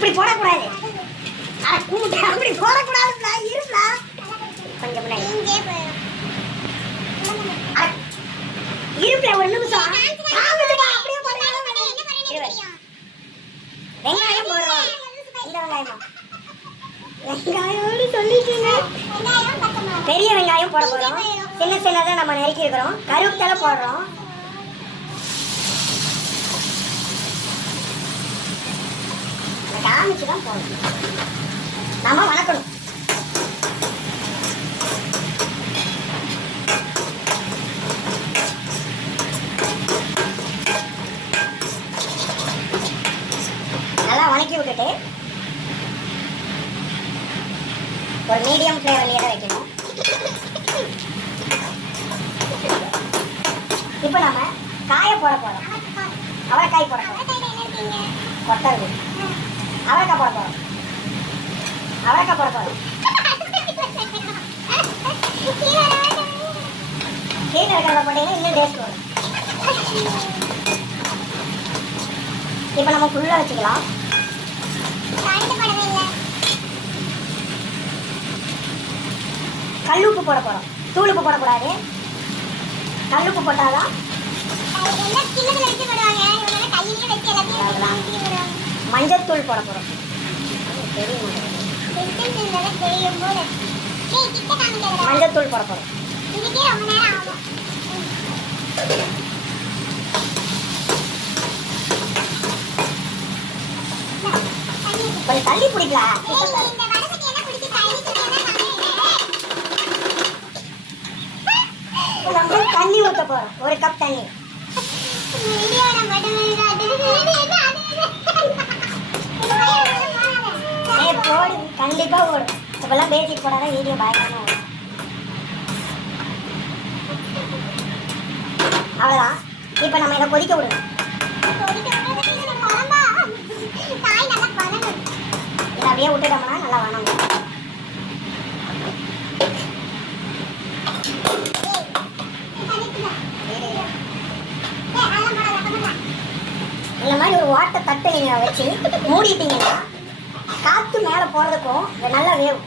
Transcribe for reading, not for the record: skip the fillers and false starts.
இப்படி போடக்கூடாது. அப்படி போடக்கூடாதுங்களா? இருங்களா கொஞ்சம் முன்னாடி இருப்பில ஒரு நிமிஷம். வெங்காயம் போடுறோம். இந்த வெங்காயம்னு சொல்லிட்டீங்க. பெரிய வெங்காயம் போட போறோம். சின்ன சின்னதாக நம்ம நறுக்கி இருக்கிறோம். கருவேப்பிலை போடுறோம். காமிச்சுதான் போடணும். நம்ம வணக்கணும். நல்லா வணக்கி விட்டுட்டு ஒரு மீடியம் ஃப்ளேவர்லயே தான் வைக்கணும். இப்போ நம்ம காய போட போறோம். அவரைக்காய் போட போறோம். கொத்தரவு அவரைக்காய் போட போறோம். அவரைக்காய் போட போறோம். கீழே இருக்கிறத போட்டீங்கன்னா இன்னும் டேஸ்ட் வரும். இப்போ நம்ம ஃபுல்லாக வச்சுக்கலாம். கல்லுப்பு போட போறோம். தூளுப்பு போடக்கூடாது. கல்லுப்பு போட்டாதான் மஞ்சத்தூள் போட போறோம். மஞ்சத்தூள் போட போறோம். கொஞ்சம் தள்ளி பிடிக்கலாம். தண்ணி ஊற்ற போறோம். ஒரு கப் தண்ணி. போடு, கண்டிப்பா ஓடும். இப்பெல்லாம் பேசிக் போடாதான் வீடியோ பயங்கரமா ஓடும். அவ்வளவுதான். இப்ப நம்ம இதை கொதிக்க விடணும். இதை அப்படியே விட்டுட்டோம்னா நல்லா வணங்கும். இந்த மாதிரி ஒரு வாட்டை தட்டு நீங்க வச்சு மூடிட்டீங்கன்னா காத்து மேல போறதுக்கும் நல்லா வேகும்.